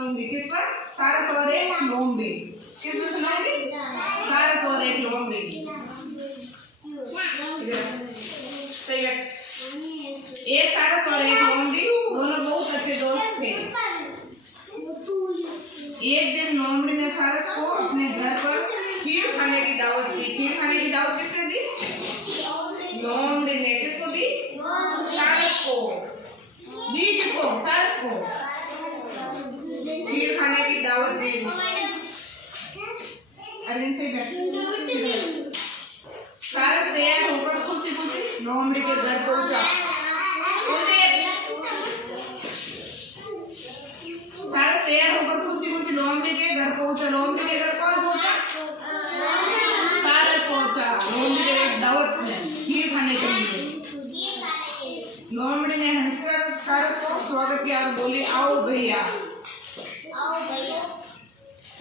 सुनाऊंगी। किस पर? सारस और एक लोमड़ी। किस पर सुनाऊंगी? सारस और एक लोमड़ी। सही बात। एक सारस और एक लोमड़ी दोनों बहुत अच्छे दोस्त थे। एक दिन लोमड़ी ने सारस को अपने घर पर खीर खाने की दावत दी। खीर खाने की दावत किसने दी? लोमड़ी ने। किसको दी? सारस को। दी किसको? सारस को खीर खाने की दावत दी। अरविंद से बैठ। सारस तैयार होकर खुशी खुशी लोमड़ी के घर पहुंचा। सारस तैयार होकर खुशी खुशी लोमड़ी के घर पहुंचा। लोमड़ी के घर कौन पहुंचा? सारस पहुंचा। लोमड़ी के दावत में खीर खाने के लिए। लोमड़ी ने हंसकर सारस को स्वागत किया और बोली, आओ भैया।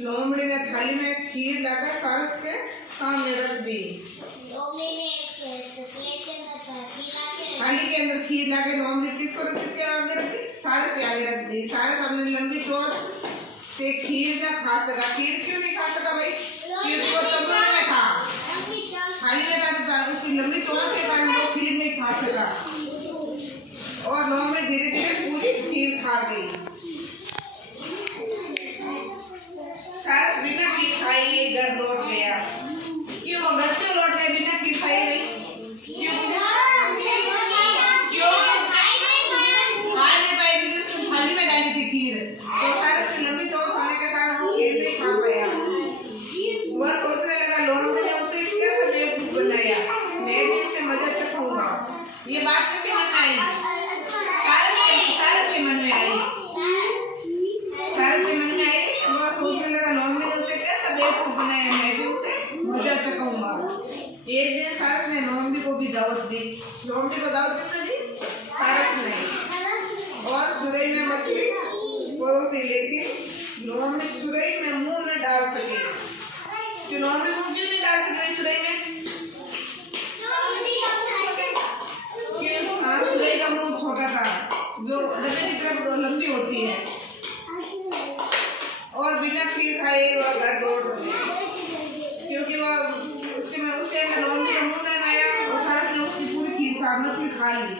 लोमड़ी ने थाली में खीर लाकर सारस के सामने रख दी। थाली के अंदर खीर लाकर लोमड़ी किसके आगे रख दी? सारस के आगे रख दी। सारस अपनी लंबी चोट से खीर न खा सका। खीर क्यों नहीं खा सका भाई? क्योंकि वो तंदूर में था, थाली में था। उसकी लंबी चोट के कारण वो खीर नहीं खा सका और लोमड़ी धीरे धीरे पूरी खीर खा गई। सारस बिना खीर खाए घर लौट गया। क्यों? वो घर क्यों लौट गया बिना खीर खाए? क्यों? खा नहीं पाई क्योंकि उसने थाली में डाली थी खीर। तो सारस की लंबी चोट होने के कारण वो खीर नहीं खा पाया। वह सोचने लगा, लोमड़ी ने उसे कैसे बेवकूफ बनाया, मैं भी उसे मजा चखूंगा। ये बात किसके मन में आई? सारस के मन में आई। सारस के मन में आई। वह सोचने लगा, लोमड़ी ने उसे कैसे बेवकूफ बनाया, मैं भी उसे मजा चखूंगा। एक दिन सारस ने लोमड़ी को भी दावत दी। लोमड़ी को दावत किसने दी? सारस ने। और सुरई में मछली परोसी, लेकिन लोमड़ी सुरई में मुंह न डाल सकी। कि लोमड़ी मुंह क्यों नहीं डाल सकी सुरई में? हाँ, सुरई का मुंह छोटा था, जो गधे की तरफ लंबी होती है। और बिना खीर खाए वह घर लौट गई क्योंकि वह उससे लोमड़ी का मुंह नहीं आया और सारस ने उसकी पूरी खीर मछली खा ली।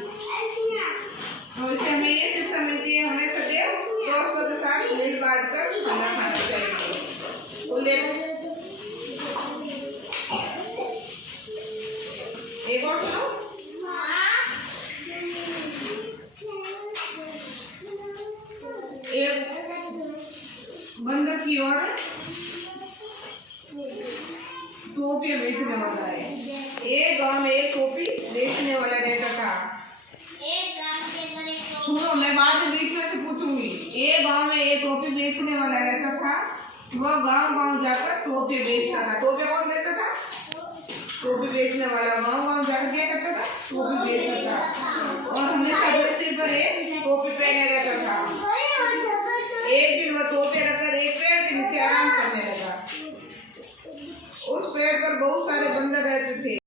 तो इससे हमें ये शिक्षा मिलती है, हमें सदैव दोस्तों के साथ मिल बांट कर खाना खाना चाहिए। एक और सुनो। एक बंदर की ओर टोपी बेचने वाला है। एक गांव में एक टोपी बेचने वाला रहता था। सुनो, मैं बाद में बीच में से पूछूंगी। एक गांव में एक टोपी बेचने वाला रहता था। वह गांव गांव जाकर टोपी बेचता था। टोपी कौन बेचता था? टोपी बेचने वाला गांव गांव जाकर क्या करता था? टोपी बेचता था। और हमेशा अपने सिर पर एक टोपी पहने रहता था। एक दिन वह टोपी रखकर एक पेड़ के नीचे आराम करने लगा। उस पेड़ पर बहुत सारे बंदर रहते थे।